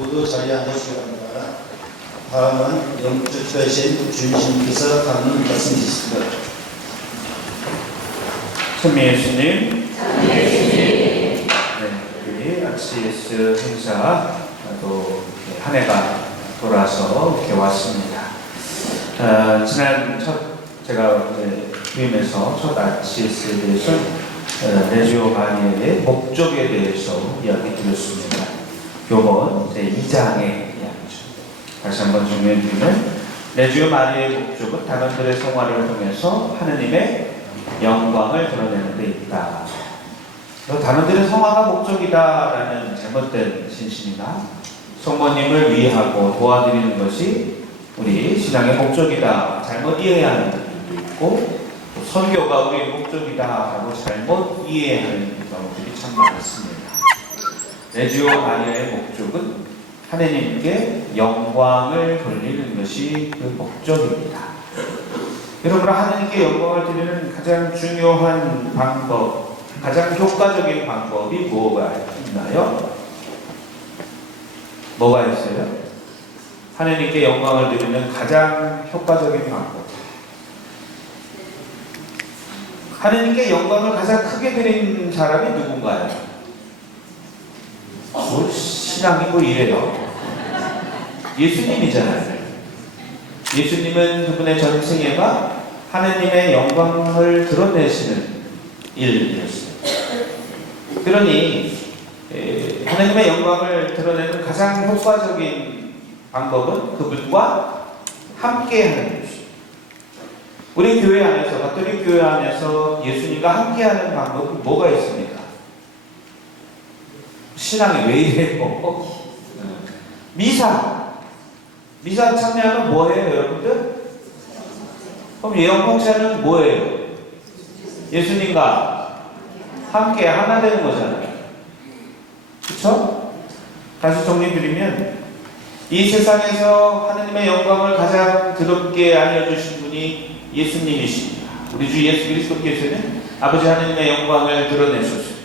모두 자리에 앉으시기 바랍니다. 다음은 영적 주하신 주님께서 하는 말씀이 있습니다. 찬미 예수님, 우리 RCS 행사도 한 해가 돌아서 이렇게 왔습니다. 지난 제가 부임해서 첫 RCS에 대해서 레지오 마리아의 목적에 대해서 이야기 드렸습니다. 요번 제2장의 이야기죠. 다시 한번 정리해 드리면 레지오 마리아의 목적은 단원들의 성화를 통해서 하느님의 영광을 드러내는 데 있다. 단원들의 성화가 목적이다라는 잘못된 신심이나 성모님을 위하고 도와드리는 것이 우리 신앙의 목적이다 잘못 이해하는 분들도 있고, 또 선교가 우리의 목적이다라고 잘못 이해하는 경우들이 참 많습니다. 레지오 마리아의 목적은 하느님께 영광을 돌리는 것이 그 목적입니다. 여러분, 하느님께 영광을 드리는 가장 중요한 방법, 가장 효과적인 방법이 뭐가 있나요? 뭐가 있어요? 하느님께 영광을 드리는 가장 효과적인 방법. 하느님께 영광을 가장 크게 드린 사람이 누군가요? 신앙이 뭐 이래요? 예수님이잖아요. 예수님은 그분의 전생애가 하느님의 영광을 드러내시는 일이었어요. 그러니 하느님의 영광을 드러내는 가장 효과적인 방법은 그분과 함께하는 것이죠. 우리 교회 안에서, 가톨릭 교회 안에서 예수님과 함께하는 방법은 뭐가 있습니까? 신앙이 왜 이래요? 미사 참여하면 뭐예요, 여러분들? 그럼 예언봉사는 뭐예요? 예수님과 함께 하나 되는 거잖아요. 그쵸? 다시 정리드리면, 이 세상에서 하느님의 영광을 가장 드럽게 알려주신 분이 예수님이십니다. 우리 주 예수 그리스도께서는 아버지 하느님의 영광을 드러내셨어요.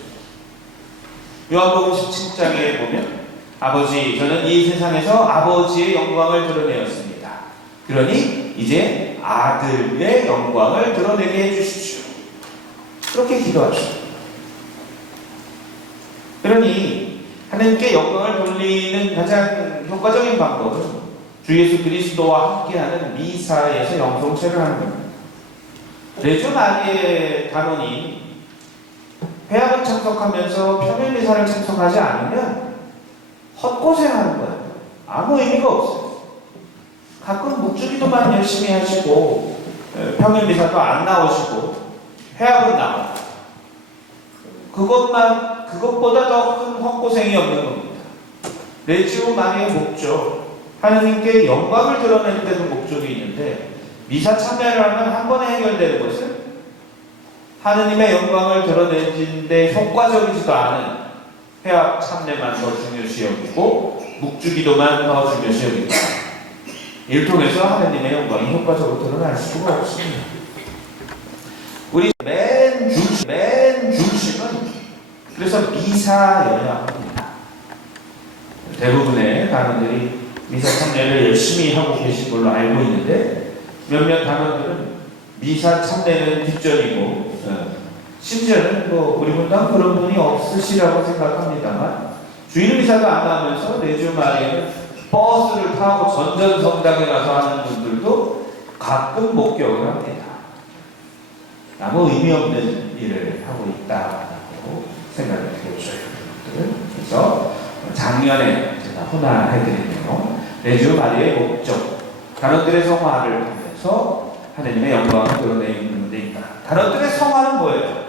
요한복음 17장에 보면, 아버지, 저는 이 세상에서 아버지의 영광을 드러내었습니다. 그러니 이제 아들의 영광을 드러내게 해주십시오. 그렇게 기도하십시오. 그러니 하나님께 영광을 돌리는 가장 효과적인 방법은 주 예수 그리스도와 함께하는 미사에서 영성체를 하는 겁니다. 레지오 마리아의 단원이 회합을 참석하면서 평일미사를 참석하지 않으면 헛고생하는 거예요. 아무 의미가 없어요. 가끔 묵주기도만 열심히 하시고 평일미사도 안 나오시고 회합은 나와요. 그것보다 더 큰 헛고생이 없는 겁니다. 레지오 마리아의 목적, 하느님께 영광을 드러내는 데도 목적이 있는데, 미사 참여를 하면 한 번에 해결되는 것은 하느님의 영광을 드러내는데 효과적이지도 않은 회합 참여만 더 중요시 여기고 묵주기도만 더 중요시 여깁니다. 이를 통해서 하느님의 영광이 효과적으로 드러날 수가 없습니다. 우리 맨 중심은 그래서 미사여야 합니다. 대부분의 단원들이 미사 참여를 열심히 하고 계신 걸로 알고 있는데, 몇몇 단원들은 미사 참여는 뒷전이고, 심지어는 우리 분당 그런 분이 없으시라고 생각합니다만, 주일 미사가 안 하면서 레지오 마리아는 버스를 타고 전전성당에 가서 하는 분들도 가끔 목격을 합니다. 아무 의미 없는 일을 하고 있다고 생각을 해보셔요. 그래서 작년에 제가 훈화해드리네요. 레지오 마리아의 목적, 단원들의 성화를 통해서 하느님의 영광을 드러내는 데 있다. 단원들의 성화는 뭐예요?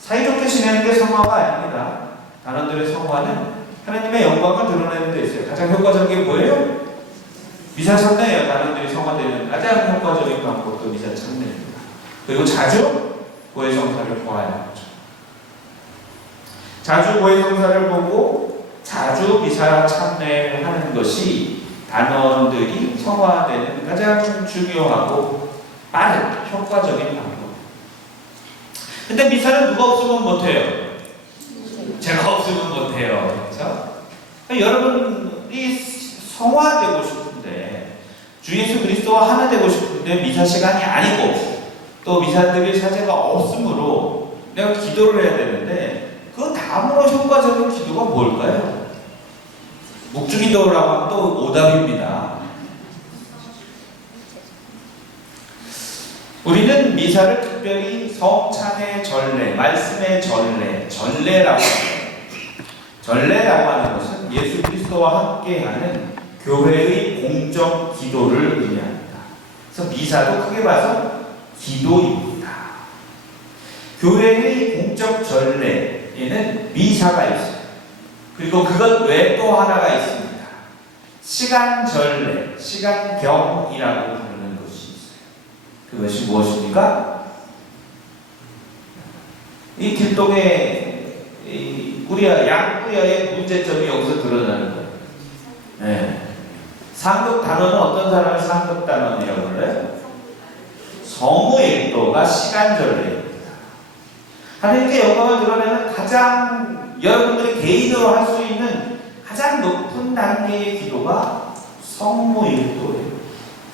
사이좋게 지내는 게 성화가 아닙니다. 단원들의 성화는 하나님의 영광을 드러내는 데 있어요. 가장 효과적인 게 뭐예요? 미사 참여예요. 단원들이 성화되는 가장 효과적인 방법도 미사 참여입니다. 그리고 자주 고해성사를 보아야 하죠. 자주 고해성사를 보고 자주 미사 참여를 하는 것이 단원들이 성화되는 가장 중요하고 빠른 효과적인 방법. 근데 미사는 누가 없으면 못해요? 제가 없으면 못해요. 그렇죠? 그러니까 여러분이 성화되고 싶은데, 주 예수 그리스도와 하나 되고 싶은데 미사 시간이 아니고 또 미사드릴 사제가 없으므로 내가 기도를 해야 되는데, 그 다음으로 효과적인 기도가 뭘까요? 묵주기도라고 하면 또 오답입니다. 우리는 미사를 특별히 성찬의 전례, 말씀의 전례라고 합니다. 전례라고 하는 것은 예수 그리스도와 함께하는 교회의 공적 기도를 의미합니다. 그래서 미사도 크게 봐서 기도입니다. 교회의 공적 전례에는 미사가 있어요. 그리고 그것 외에 또 하나가 있습니다. 시간 전례, 시간경이라고 부르는 것이 있어요. 그것이 무엇입니까? 이 길동의 양꾸리아의 문제점이 여기서 드러나는 거예요. 네. 상급 단원은 어떤 사람을 상급 단원이라고 불러요? 성무일도가 시간 전례입니다. 하나님께 영광을 드러내는 가장 여러분들이 개인으로 할 수 있는 가장 높은 단계의 기도가 성무일도예요.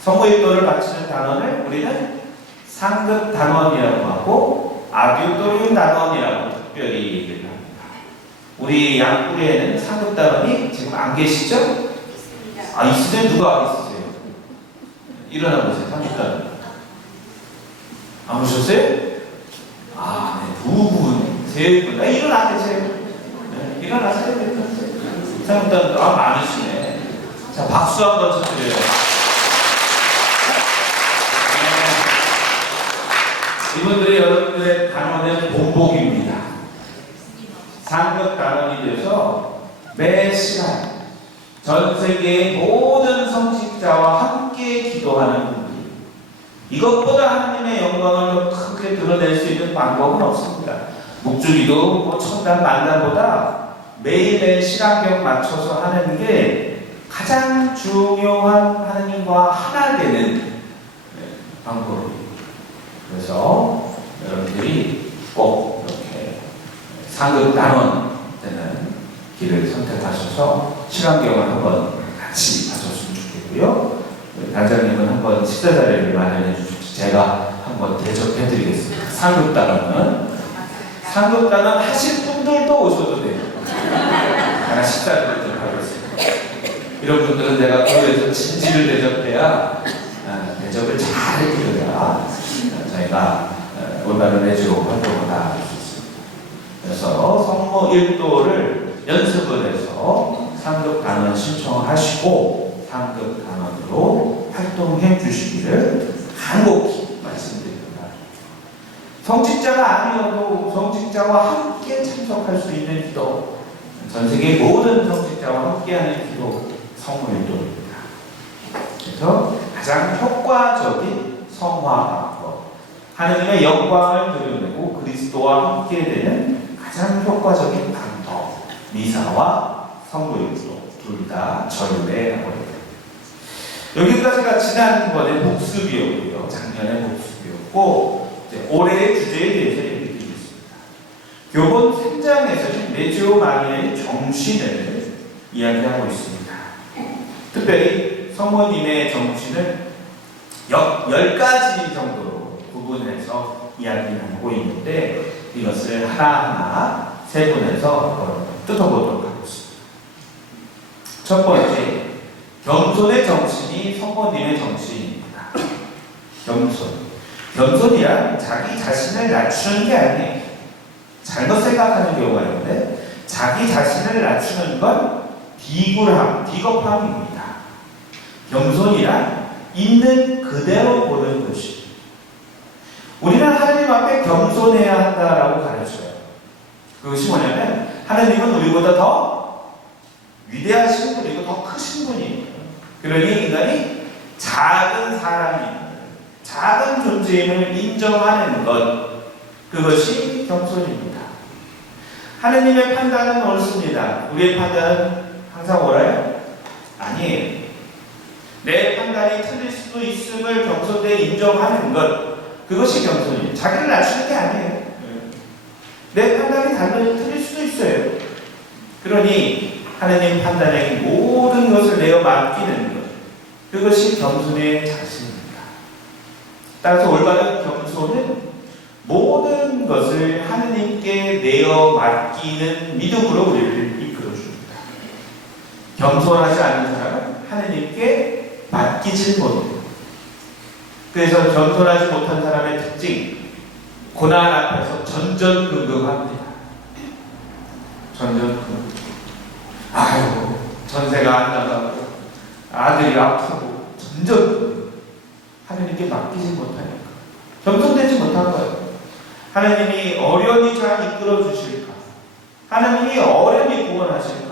성무일도를 바치는 단원을 우리는 상급 단원이라고 하고 아듀토리움 단원이라고 특별히 얘기를 합니다. 우리 양구리에는 상급 단원이 지금 안 계시죠? 있으세요? 누가 있으세요? 일어나 보세요. 상급 단원. 안 오셨어요? 네. 두 분, 세 분. 일어나 계세요. 네. 일어나세요. 상급 단원. 많으시네. 자, 박수 한번 쳐드려요. 네. 이분들이 여러분들의 단원의 본복입니다. 상급 단원이 돼서 매 시간 전 세계의 모든 성직자와 함께 기도하는 분들. 이것보다 하나님의 영광을 더 크게 드러낼 수 있는 방법은 없습니다. 묵주기도 천단 만단보다 매일매일 시간경 맞춰서 하는 게 가장 중요한 하나님과 하나 되는 방법입니다. 그래서 여러분들이 꼭 이렇게 상급 단원 되는 길을 선택하셔서 시간경을 한번 같이 가졌으면 좋겠고요. 단장님은 한번 식사 자리를 마련해 주십시오. 제가 한번 대접해 드리겠습니다. 상급 단원은 상급 단원 하실 분들도 오셔도 돼요. 제가 식사를 대접하겠습니다. 이런 분들은 내가 교회에서 진지를 대접해야 대접을 잘 해드려야 저희가 올바른 내주 활동을 나아갈 수 있습니다. 그래서 성모 1도를 연습을 해서 상급 단원 신청하시고 상급 단원으로 활동해 주시기를 간곡히 말씀드립니다. 성직자가 아니어도 성직자와 함께 참석할 수 있는 기도, 전 세계 모든 성직자와 함께하는 기도, 성모일도입니다. 그래서 가장 효과적인 성화 방법, 하느님의 영광을 드러내고 그리스도와 함께 되는 가장 효과적인 방법, 미사와 성모일도 둘 다 전례라고 합니다. 여기까지가 지난번에 복습이었고요. 작년에 복습이었고, 올해의 주제에 대해서 얘기드리겠습니다. 교본 3장에서는 내주 마리아의 정신을 이야기하고 있습니다. 특별히 성모님의 정신을 10가지 정도로 구분해서 이야기하고 있는데, 이것을 하나하나 세분해서 뜯어보도록 하겠습니다. 첫 번째, 겸손의 정신이 성모님의 정신입니다. 겸손이란 자기 자신을 낮추는 게 아니에요. 잘못 생각하는 경우가 있는데, 자기 자신을 낮추는 건 비겁함입니다. 겸손이란 있는 그대로 보는 것이. 우리는 하나님 앞에 겸손해야 한다라고 가르쳐요. 그것이 뭐냐면, 하나님은 우리보다 더 위대하신 분이고 더 크신 분이에요. 그러니 인간이 작은 사람이, 작은 존재임을 인정하는 것, 그것이 겸손입니다. 하나님의 판단은 옳습니다. 우리의 판단은 항상 옳아요? 아니에요. 내 판단이 틀릴 수도 있음을 겸손되게 인정하는 것, 그것이 겸손이에요. 자기를 낮추는 게 아니에요. 내 판단이 틀릴 수도 있어요. 그러니 하나님 판단에 모든 것을 내어 맡기는 것, 그것이 겸손의 자세입니다. 따라서 올바른 겸손은 모든 것을 하느님께 내어 맡기는 믿음으로 우리를 이끌어줍니다. 겸손하지 않은 사람은 하느님께 맡기지 못해요. 그래서 겸손하지 못한 사람의 특징, 고난 앞에서 전전긍긍합니다. 전전긍긍. 아유, 전세가 안 나가고 아들이 아프고 전전긍긍. 하느님께 맡기지 못하니까 겸손되지 못한 거예요. 하나님이 어련히 잘 이끌어 주실까? 하나님이 어련히 구원하실까?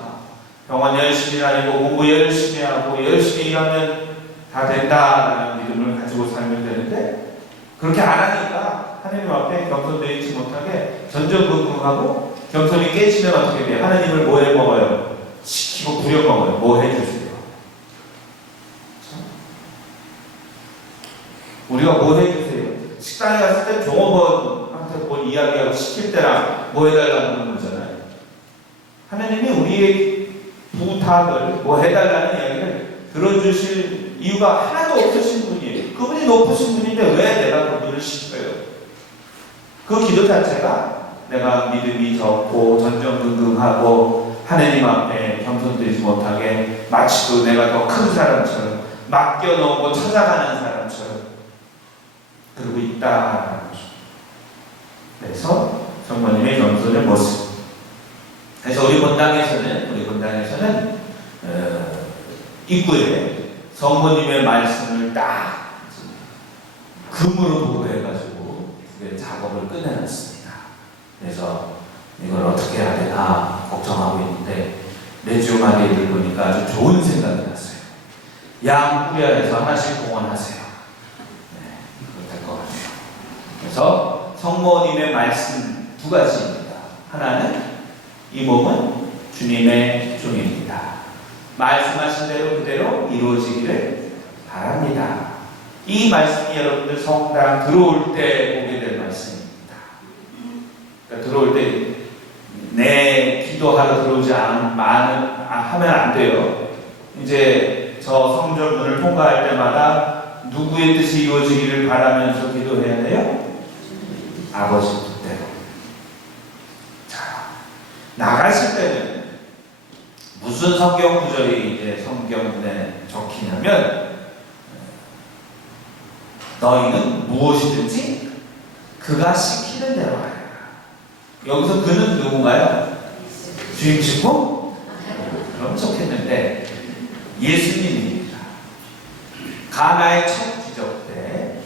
병원 열심히 다니고 공부 열심히 하고 열심히 일하면 다 된다라는 믿음을 가지고 살면 되는데 그렇게 안 하니까 하나님 앞에 겸손되지 못하게 전전긍긍하고 겸손이 깨지면 어떻게 돼요? 하나님을 뭐 해 먹어요? 시키고 부려먹어요. 뭐 해주세요? 우리가 뭐 해주세요? 식당에 갔을 때 종업원한테 뭘 이야기하고 시킬 때랑 뭐 해달라는 그런 거잖아요. 하나님이 우리의 부탁을 뭐 해달라는 이야기를 들어주실 이유가 하나도 없으신 분이에요. 그분이 높으신 분인데 왜 내가 그분을 시켜요? 그 기도 자체가 내가 믿음이 적고 전전긍긍하고 하나님 앞에 겸손되지 못하게 마치도 내가 더 큰 사람처럼 맡겨놓고 찾아가는 사람처럼 그러고 있다라는 거죠. 그래서 성모님의 겸손의 모습. 그래서 우리 본당에서는 입구에 성모님의 말씀을 딱 금으로 도배해가지고 작업을 끝내놨습니다. 그래서 이걸 어떻게 해야 되나 걱정하고 있는데 매주 마리를 보니까 아주 좋은 생각이 났어요. 양 뿌려에서 하나씩 공헌하세요. 될 것 같아요. 그래서 성모님의 말씀 두 가지입니다. 하나는 이 몸은 주님의 종입니다. 말씀하신 대로 그대로 이루어지기를 바랍니다. 이 말씀이 여러분들 성당 들어올 때 보게 될 말씀입니다. 그러니까 들어올 때 내 기도하러 들어오지 하면 안 돼요. 이제 저 성전문을 통과할 때마다 누구의 뜻이 이루어지기를 바라면서 기도해야 돼요? 아버지 뜻대로. 자, 나가실 때는 무슨 성경 구절이 이제 성경에 적히냐면 너희는 무엇이든지 그가 시키는 대로 하라. 여기서 그는 누군가요? 주임 친구? 그럼 좋겠는데 예수님입니다. 가나의 첫 기적 때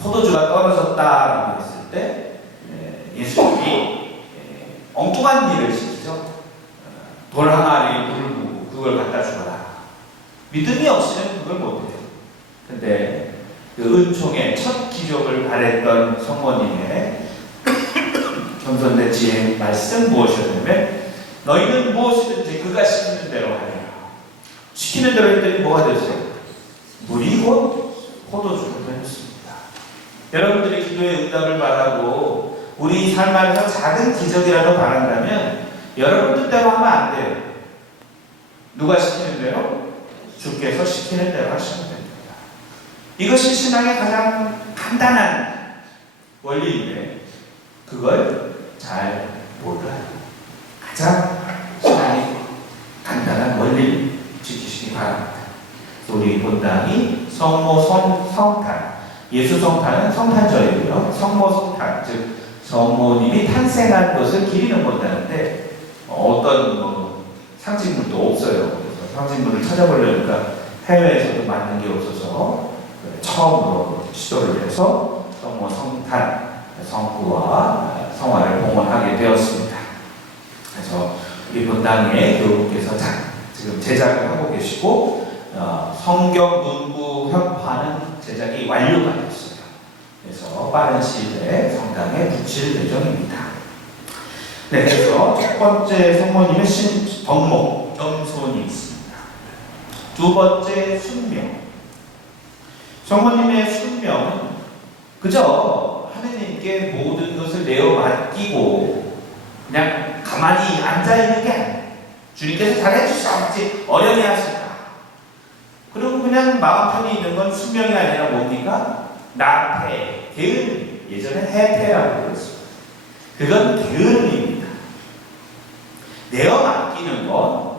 포도주가 떨어졌다라고 했을 때 예수님이 엉뚱한 일을 시키죠. 돌 항아리에 물을 부고 그걸 갖다 주거라. 믿음이 없으면 그걸 못해요. 근데 그 은총의 첫 기적을 바랬던 성모님의 겸손된 지혜의 말씀 무엇이었냐면 너희는 무엇이든지 그가 시키는 대로 하라. 시키는 대로 했더니 뭐가 됐어요? 물이 곧 포도주로 되었습니다. 여러분들이 기도의 응답을 바라고 우리 삶 안에서 작은 기적이라도 바란다면 여러분 뜻대로 하면 안 돼요. 누가 시키는 대로? 주께서 시키는 대로 하시면 됩니다. 이것이 신앙의 가장 간단한 원리인데 그걸 잘 몰라요. 가장 신앙의 간단한 원리를 지키시기 바랍니다. 우리 본당이 성모 성탄, 예수 성탄은 성탄절이고요. 성모 성탄, 즉 성모님이 탄생한 것을 기리는 본당인데 어떤 상징물도 없어요. 그래서 상징물을 찾아보려니까 해외에서도 맞는 게 없어서 처음으로 시도를 해서 성모 성탄, 성부와 성화를 봉헌하게 되었습니다. 그래서 우리 본당의 교우께서 지금 제작을 하고 계시고 성경 문구 협파는 제작이 완료가 됐어요. 그래서 빠른 시일 내에 성당에 붙일 예정입니다. 네, 그래서 첫 번째 성모님의 덕목, 겸손이 있습니다. 두 번째 순명. 성모님의 순명은 그저 하느님께 모든 것을 내어 맡기고 그냥 가만히 앉아있는 게 아니에요. 주님께서 잘해줄 수 없지. 어련히 하실까. 그리고 그냥 마음 편히 있는 건 수명이 아니라 뭡니까? 나태, 게으름. 예전에 해태라고 그랬어요. 그건 게으름입니다. 내어 맡기는 건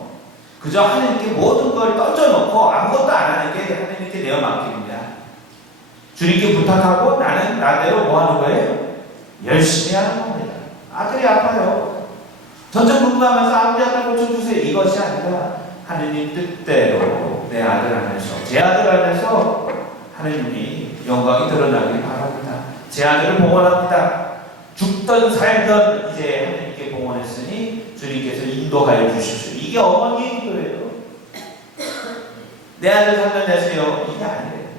그저 하나님께 모든 걸 던져놓고 아무것도 안 하는 게 하나님께 내어 맡깁니다. 주님께 부탁하고 나는 나대로 뭐 하는 거예요? 열심히 하는 겁니다. 아들이 아파요. 전전 궁금하면서 아버지 아들 고쳐주세요. 이것이 아니라 하느님 뜻대로 내 아들 안에서, 제 아들 안에서 하느님이 영광이 드러나길 바랍니다. 제 아들을 봉헌합니다. 죽던 살던 이제 하느님께 봉헌했으니 주님께서 인도하여 주십시오. 이게 어머니의 기도예요. 내 아들 살려내세요. 이게 아니에요.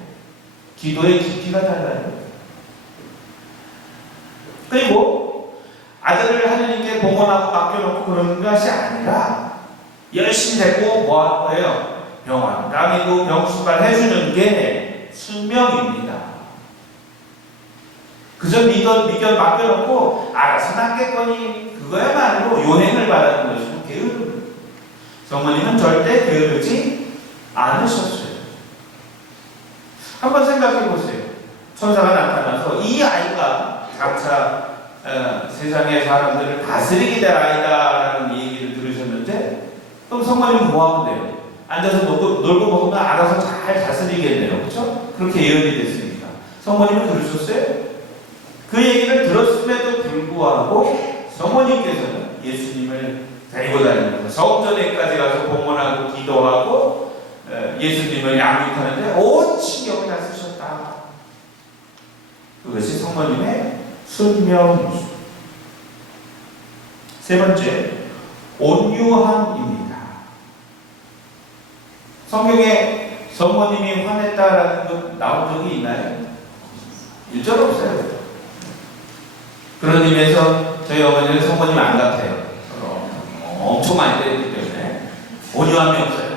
기도의 깊이가 달라요. 그리고 아들을 하느님께 봉헌하고 맡겨놓고 그러는 것이 아니라 열심히 되고 뭐 하는 거예요? 병원, 남이고 병수발 해주는 게 숙명입니다. 그저 믿어 맡겨놓고 알아서 낫겠거니 그거야말로 요행을 바라는 것이고 게으름. 성모님은 절대 게으르지 않으셨어요. 한번 생각해 보세요. 천사가 나타나서 이 아이가 장차 세상의 사람들을 다스리게 될 아이다라는 얘기를 들으셨는데 그럼 성모님은 뭐 하면 돼요? 앉아서 놀고 먹으면 알아서 잘 다스리겠네요. 그렇죠? 그렇게 예언이 됐습니다. 성모님은 그러셨어요? 그 얘기를 들었음에도 불구하고 성모님께서는 예수님을 데리고 다니면서 성전에까지 가서 봉헌하고 기도하고 예수님을 양육하는데 온 신경을 다 쓰셨다. 그것이 성모님의 순명이죠. 세 번째, 온유함입니다. 성경에 성모님이 화냈다라는 것 나온 적이 있나요? 1절 없어요. 그런 의미에서 저희 어머니는 성모님 안 같아요. 엄청 많이 때렸기 때문에 온유함이 없어요.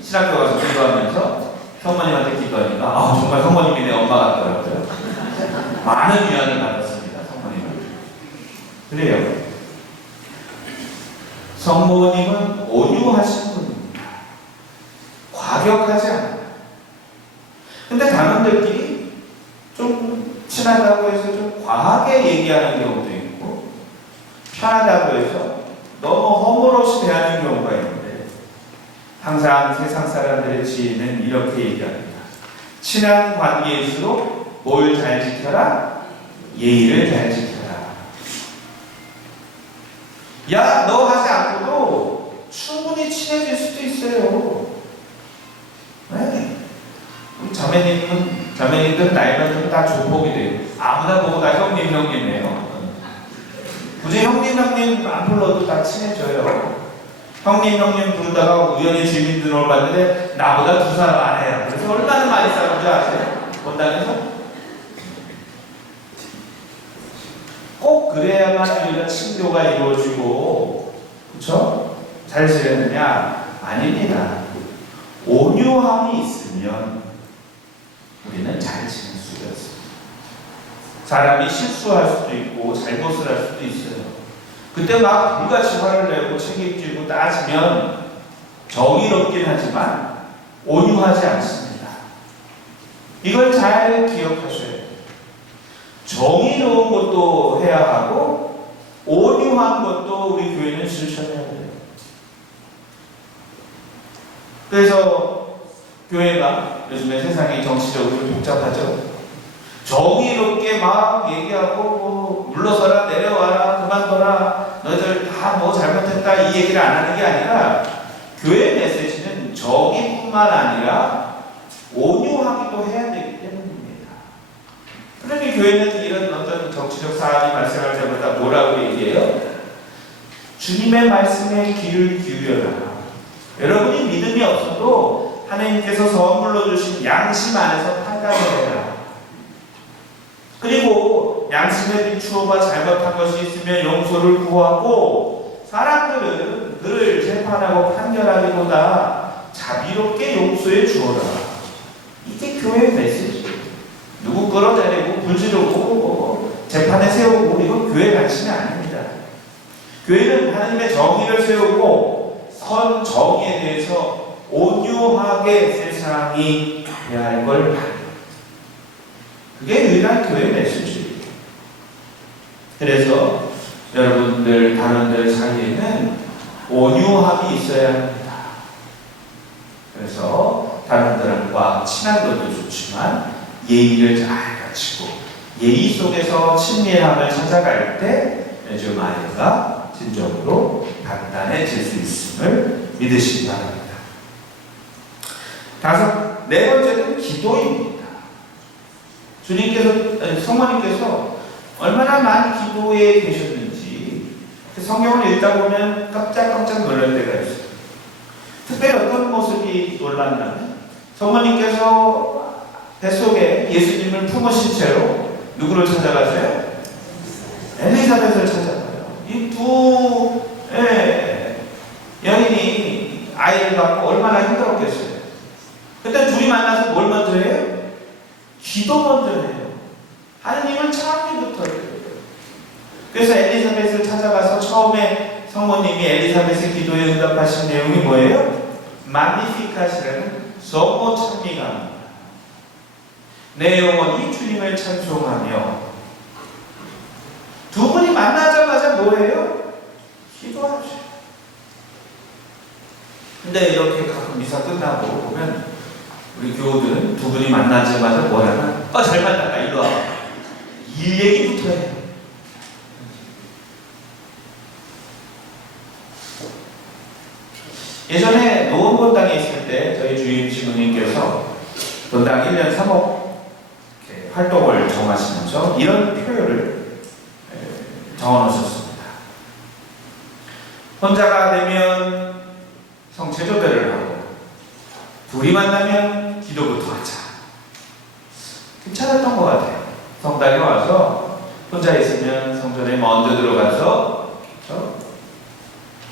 신학교 가서 기도하면서 성모님한테 기도하니까 정말 성모님이 내 엄마 같더라고요. 많은 위안을 받았습니다. 성모님은. 그래요. 성모님은 온유하신 분입니다. 과격하지 않아요. 근데 단원들끼리 좀 친하다고 해서 좀 과하게 얘기하는 경우도 있고 편하다고 해서 너무 허물없이 대하는 경우가 있는데 항상 세상 사람들의 지혜는 이렇게 얘기합니다. 친한 관계일수록 뭘 잘 지켜라? 예의를 잘 지켜라. 야, 너 하지 않고도 충분히 친해질 수도 있어요. 네. 자매님들은 나이가 좀 다 조폭이 돼요. 아무나 보고 다 형님이에요. 굳이 형님 안 불러도 다 친해져요. 형님 부르다가 우연히 주민 등록을 받는데 나보다 2살 많아요. 그래서 얼마나 많이 싸운지 아세요? 본당에서? 꼭 그래야만 우리가 친교가 이루어지고 그렇죠? 잘 지내느냐? 아닙니다. 온유함이 있으면 우리는 잘 지낼 수가 있습니다. 사람이 실수할 수도 있고 잘못을 할 수도 있어요. 그때 막 불같이 화를 내고 책임지고 따지면 정의롭긴 하지만 온유하지 않습니다. 이걸 잘 기억하셔야 돼요. 정의로운 것도 해야 하고 온유한 것도 우리 교회는 실천해야 돼요. 그래서 교회가 요즘에 세상이 정치적으로 복잡하죠. 정의롭게 막 얘기하고 물러서라 내려와라 그만둬라 너희들 다 뭐 잘못했다 이 얘기를 안 하는 게 아니라 교회 메시지는 정의뿐만 아니라 온유하기도 해야 되기 때문입니다. 그러니 교회는 이런 어떤 정치적 사안이 발생할 때마다 뭐라고 얘기해요? 주님의 말씀에 귀를 기울여라. 여러분이 믿음이 없어도 하나님께서 선물로 주신 양심 안에서 판단을 해라. 그리고 양심에 비추어봐 잘못한 것이 있으면 용서를 구하고 사람들은 늘 재판하고 판결하기보다 자비롭게 용서해 주어라. 이게 교회의 메시지. 누구 끌어내리고 불지르고 재판에 세우고 이건 교회 가르침이 아닙니다. 교회는 하나님의 정의를 세우고 선 정의에 대해서 온유하게 세상이 대할 걸 바랍니다. 그게 유일한 교회의 메시지예요. 그래서 여러분들, 단원들 사이에는 온유함이 있어야 합니다. 그래서 단원들과 친한 것도 좋지만 예의를 잘 갖추고 예의 속에서 친밀함을 찾아갈 때 매주 마녀가 진정으로 단단해질 수 있음을 믿으시기 바랍니다. 네 번째는 기도입니다. 성모님께서 얼마나 많은 기도에 계셨는지 성경을 읽다 보면 깜짝깜짝 놀랄 때가 있어요. 특별히 어떤 모습이 놀랐냐면 성모님께서 뱃속에 예수님을 품으신 채로 누구를 찾아가세요? 엘리사벳을 찾아가요. 이 두 여인이 아이를 갖고 얼마나 힘들었겠어요. 그때 둘이 만나서 뭘 먼저 해요? 기도 먼저 해요. 하느님을 찾기부터 해요. 그래서 엘리사벳을 찾아가서 처음에 성모님이 엘리사벳의 기도에 응답하신 내용이 뭐예요? 마니피카시라는 성모 찬미가입니다. 내 영혼이 주님을 찬송하며. 두 분이 만나자마자 뭐예요? 기도하죠. 근데 이렇게 가끔 미사 끝나고 보면 우리 교우들은 두 분이 만나자마자 뭐라나? 잘 만났다, 이리 와. 일 얘기부터 해요. 예전에 노원본당에 있을 때 저희 주임 신부님께서 본당 1년 3억 활동을 정하시면서 이런 표현을 정해놓으셨습니다. 혼자가 되면 성체조배를 하고 둘이 만나면 기도부터 하자. 괜찮았던 것 같아요. 성당에 와서 혼자 있으면 성전에 먼저 들어가서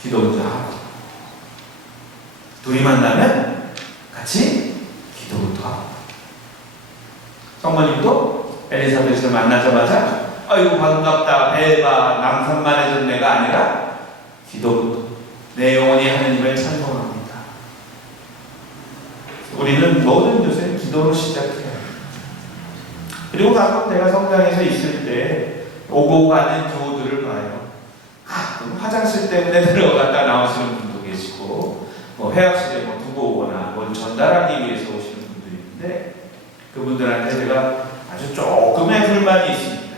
기도 먼저 하고 둘이 만나면 같이 기도부터 하고 성모님도 엘리사벳을 만나자마자 아이고 반갑다 벨바 남산만해졌네가 아니라 기도부터 내 영혼이 하느님을 찬송합니다. 우리는 모든 것을 기도로 시작해야 합니다. 그리고 가끔 내가 성당에서 있을 때 오고 가는 교우들을 봐요. 가끔 화장실 때문에 들어갔다 나오시는 분도 계시고 회학실에 두고 오거나 뭘 전달하기 위해서 오시는 분도 있는데 그분들한테 제가 아주 조금의 불만이 있습니다.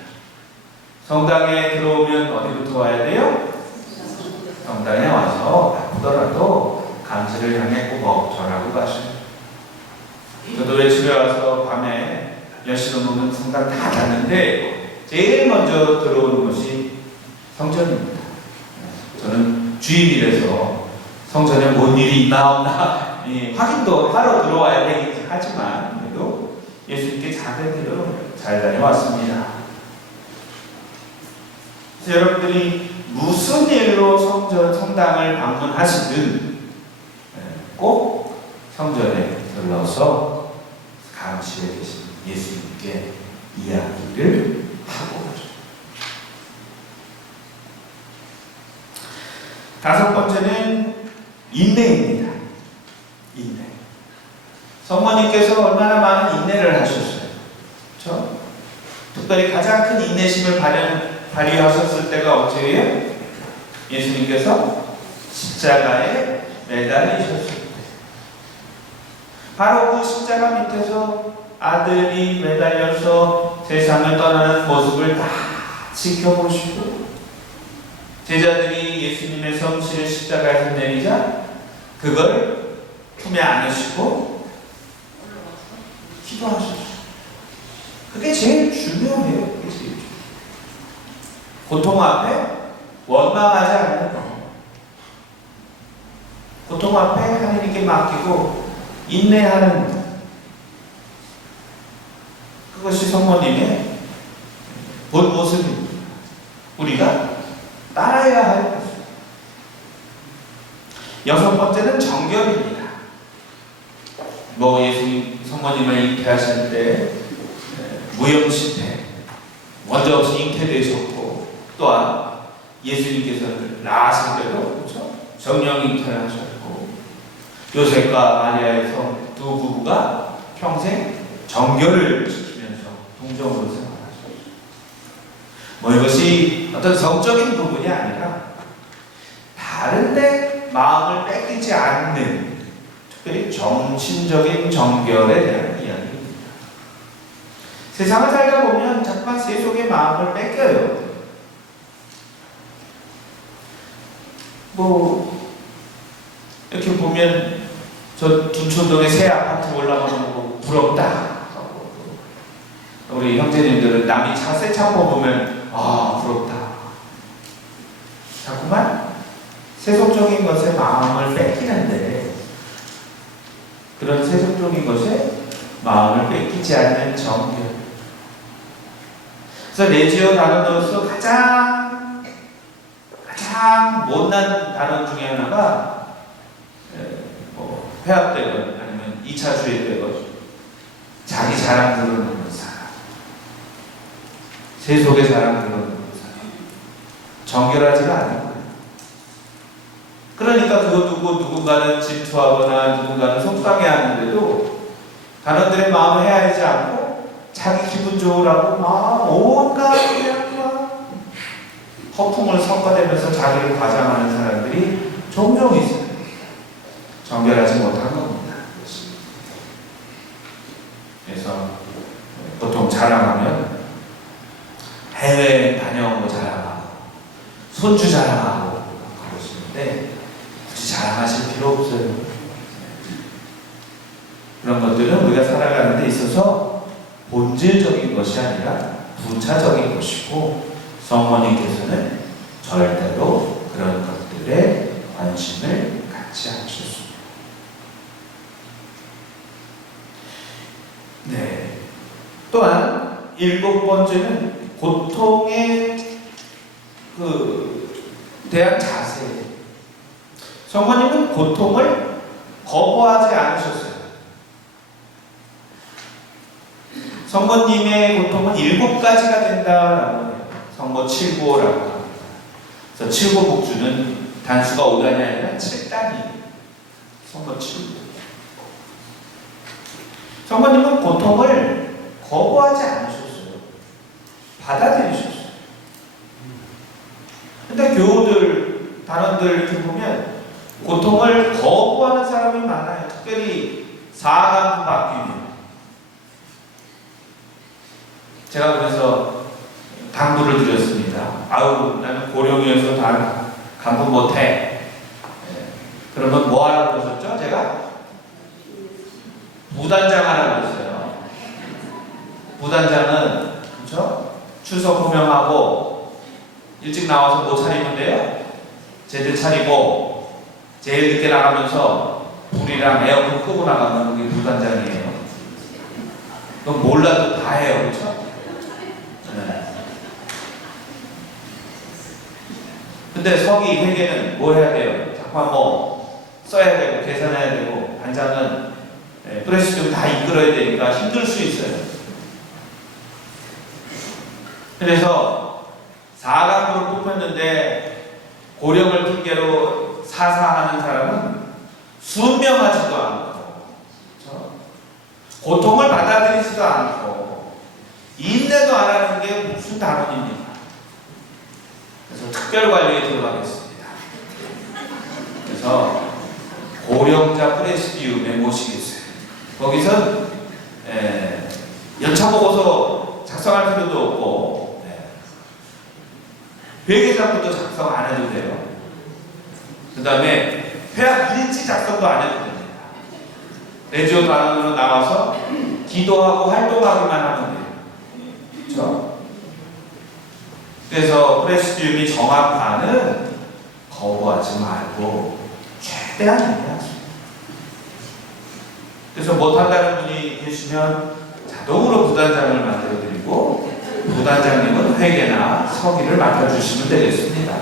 성당에 들어오면 어디부터 와야 돼요? 성당에 와서 바쁘더라도 감사를 향해 꼭 절하고 가셔요. 저도 왜 집에 와서 밤에 몇 시로 놓으면 성당 다 닫는데 제일 먼저 들어오는 것이 성전입니다. 저는 주일이라서 성전에 뭔 일이 있나 없나 확인도 하러 들어와야 되긴 하지만 그래도 예수님께 작은 길로 잘 다녀왔습니다. 그래서 여러분들이 무슨 일로 성당을 방문하시든 꼭 성전에 들러서 감시에 계신 예수님께 이야기를 하고 가죠. 다섯 번째는 인내입니다. 인내. 성모님께서 얼마나 많은 인내를 하셨어요. 그렇죠? 특별히 가장 큰 인내심을 발휘하셨을 때가 언제예요? 예수님께서 십자가에 매달리셨을 때. 바로 그 십자가 밑에서 아들이 매달려서 세상을 떠나는 모습을 다 지켜보시고 제자들이 예수님의 성실을 십자가에서 내리자 그걸 품에 안으시고 기도하셨어요. 그게 제일 중요해요. 그게 제일 중요해요. 고통 앞에 원망하지 않는 것. 고통 앞에 하나님께 맡기고 인내하는 것. 그것이 성모님의 본 모습입니다. 우리가 따라야 할 것입니다. 여섯 번째는 정결입니다. 예수님 성모님을 잉태하실 때 무염실패, 원자 없이 잉태되셨고 또한 예수님께서 낳았을 때도 그렇죠? 성령이 잉태하셨고 요셉과 마리아에서 두 부부가 평생 정결을 지키면서 동정으로 생활하셨죠. 뭐 이것이 어떤 성적인 부분이 아니라 다른데 마음을 뺏기지 않는 특별히 정신적인 정결에 대한 이야기입니다. 세상을 살다 보면 자꾸만 세속의 마음을 뺏겨요. 뭐 이렇게 보면 저 둔촌동에 새 아파트 올라가는 거 부럽다. 우리 형제님들은 남이 새 차 뽑으면 아 부럽다. 자꾸만 세속적인 것에 마음을 뺏기는데 그런 세속적인 것에 마음을 뺏기지 않는 정결. 그래서 레지오 단어로서 가장 못난 단어 중에 하나가 뭐 회합되건 아니면 2차 주입되건 자기 자랑 드러내는 사람, 세속의 자랑 드러내는 사람, 정결하지가 않은 거예요. 그러니까 그거 두고 누군가는 질투하거나 누군가는 속상해하는데도 단원들의 마음을 헤아리지 않고 자기 기분 좋으라고 막 온갖 허풍을 섞어대면서 자기를 과장하는 사람들이 종종 있어요. 정결하지 못한 겁니다. 그래서 보통 자랑하면 해외 다녀온 거 자랑하고 손주 자랑하고 그러시는데 굳이 자랑하실 필요 없어요. 그런 것들은 우리가 살아가는 데 있어서 본질적인 것이 아니라 부차적인 것이고 성모님께서는 절대로 그런 것들에 관심을 갖지 않으셨습니다. 네. 또한 7번째는 고통에 대한 자세. 성모님은 고통을 거부하지 않으셨어요. 성모님의 고통은 7가지가 된다라고 해요. 성모 7고라고 합니다. 그래서 7고 복주는 단수가 5단이 아니라 7단이에요. 성모 7고. 성모님은 고통을 거부하지 않으셨어요. 받아들이셨어요. 근데 교우들, 단원들 이렇게 보면 고통을 거부하는 사람이 많아요. 특별히 사간부 바뀌면. 제가 그래서 당부를 드렸습니다. 아우 나는 고령이어서 다 간부 못해. 그러면 뭐 하라고 하셨죠? 제가 부단장 하라고 했어요. 부단장은 그렇죠? 출석 호명하고 일찍 나와서 뭐 차리면 돼요? 제들 차리고 제일 늦게 나가면서 불이랑 에어컨 끄고 나가면 그게 부단장이에요. 그건 몰라도 다 해요. 그렇죠? 근데 서기 회계는 뭐 해야 돼요? 자꾸만 뭐 써야 되고 계산해야 되고 반장은 프레스 좀 다 이끌어야 되니까 힘들 수 있어요. 그래서 4간부를 뽑혔는데 고령을 핑계로 사사하는 사람은 순명하지도 않고 그렇죠? 고통을 받아들이지도 않고 인내도 안 하는 게 무슨 단원입니까? 그래서 특별관리에 들어가겠습니다. 그래서 고령자 프레시디움에 모시겠어요. 거기선 연차보고서 작성할 필요도 없고 회계장부도 작성 안 해도 돼요. 그 다음에 회합 일지 작성도 안 해도 됩니다. 레지오 단원으로 나와서 기도하고 활동하기만 하면 돼요. 그렇죠? 그래서 프레시디움이 정확한은 거부하지 말고 최대한 얘기하십니다. 그래서 못한다는 분이 계시면 자동으로 부단장을 만들어드리고 부단장님은 회계나 서기를 맡아주시면 되겠습니다.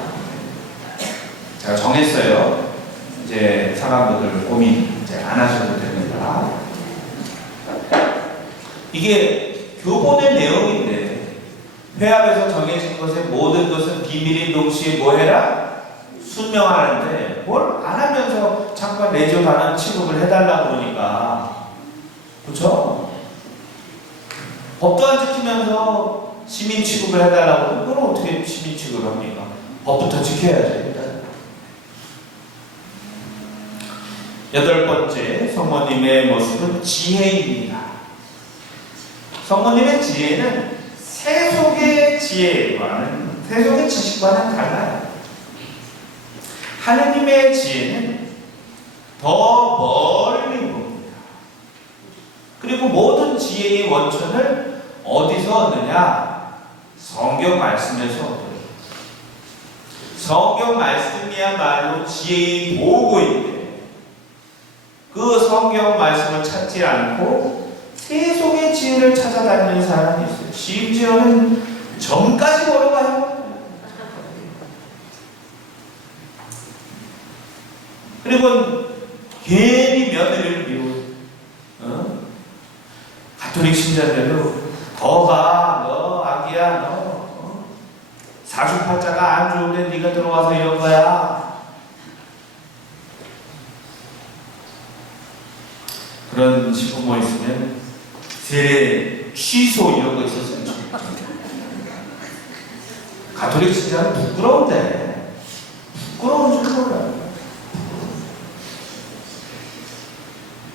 제가 정했어요. 이제 사람들 고민 이제 안 하셔도 됩니다. 이게 교본의 내용인데 회합에서 정해진 것의 모든 것은 비밀인 동시에 뭐 해라? 순명하는데 뭘 안 하면서 잠깐 내조 단원 취급을 해달라고 그러니까, 그렇죠? 법도 안 지키면서 시민 취급을 해달라고 그러면 그걸 어떻게 시민 취급을 합니까? 법부터 지켜야죠, 일단. 8번째, 성모님의 모습은 지혜입니다. 성모님의 지혜는 세속의 지혜와는, 세속의 지식과는 달라요. 하느님의 지혜는 더 멀리 봅니다. 그리고 모든 지혜의 원천을 어디서 얻느냐? 성경 말씀에서 얻어요. 성경 말씀이야말로 지혜의 보고인데, 그 성경 말씀을 찾지 않고 세속의 지혜를 찾아다니는 사람이 있어요. 심지어는 점까지 걸어가요. 그리고 괜히 며느리를 미워요. 가톨릭 신자들도 더 가, 너 아기야, 너 사주팔자가 안 좋은데 네가 들어와서 이런 거야. 그런 시부모 있으면 세례 취소 이런 거 있었으면 좋겠죠. 가톨릭 신자는 부끄러운데, 부끄러운 줄 몰라요.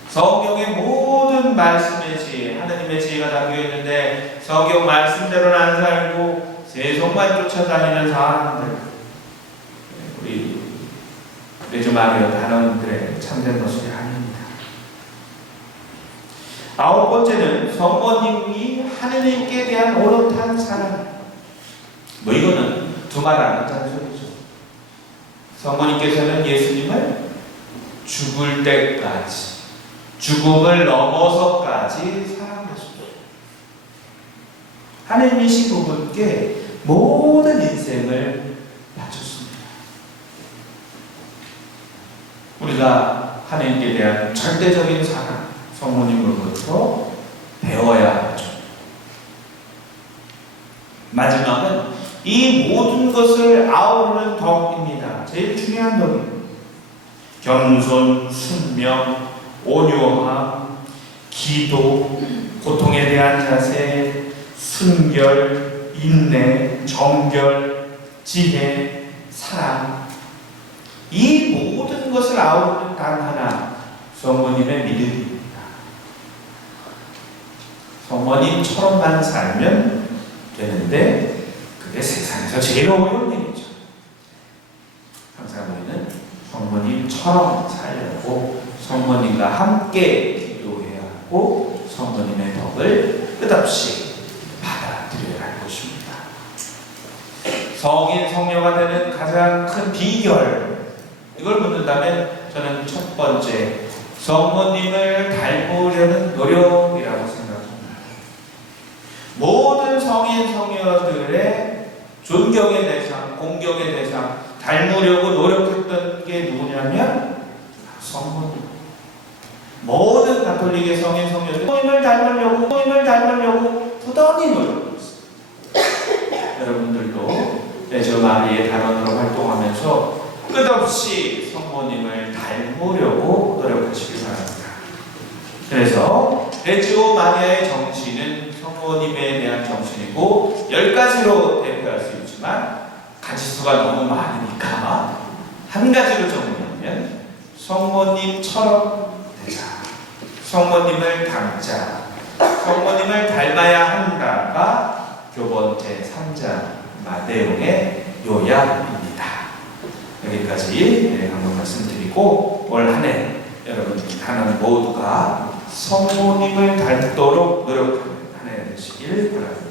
성경의 모든 말씀의 지혜, 하나님의 지혜가 담겨 있는데 성경 말씀대로는 안 살고 세속만 쫓아다니는 사람들, 우리 레조 마리아 단원들의 참된 모습이 아닙니다. 9번째는 성모님이 하느님께 대한 오롯한 사랑. 이거는 두말 안 한다는 소리죠. 성모님께서는 예수님을 죽을 때까지, 죽음을 넘어서까지 사랑하셨다. 하느님이신 그분께 모든 인생을 바쳤습니다. 우리가 하느님께 대한 절대적인 사랑, 성모님으로부터 배워야 하죠. 마지막은 이 모든 것을 아우르는 덕입니다. 제일 중요한 덕입니다. 겸손, 순명, 온유함, 기도, 고통에 대한 자세, 순결, 인내, 정결, 지혜, 사랑. 이 모든 것을 아우르는 단 하나, 성모님의 믿음입니다. 성모님처럼만 살면 되는데 그게 세상에서 제일 어려운 일이죠. 항상 우리는 성모님처럼 살려고 성모님과 함께 기도해야 하고 성모님의 덕을 끝없이 받아들여야 할 것입니다. 성인, 성녀가 되는 가장 큰 비결, 이걸 묻는다면 저는 첫 번째, 성모님을 닮으려는 노력이라고 생각합니다. 모든 성인, 성녀들의 존경의 대상, 공경의 대상, 닮으려고 노력했던 게 누구냐면 성모님. 모든 가톨릭의 성인, 성녀들 성모님을 닮으려고 부단히 노력했습니다. 여러분들도 레조 마리아의 단원으로 활동하면서 끝없이 성모님을 닮으려고 노력하시기 바랍니다. 그래서 레조 마리아의 정신은 성모님에 대한 정신이고 10가지로 대표할 수 있지만 가지수가 너무 많으니까 한 가지로 정리하면 성모님처럼 되자, 성모님을 닮자, 성모님을 닮아야 한다가 교본 제3장 내용의 요약입니다. 여기까지 한번 말씀드리고 올 한 해 여러분 단원 모두가 성모님을 닮도록 노력하는 한 해 되시길 바랍니다.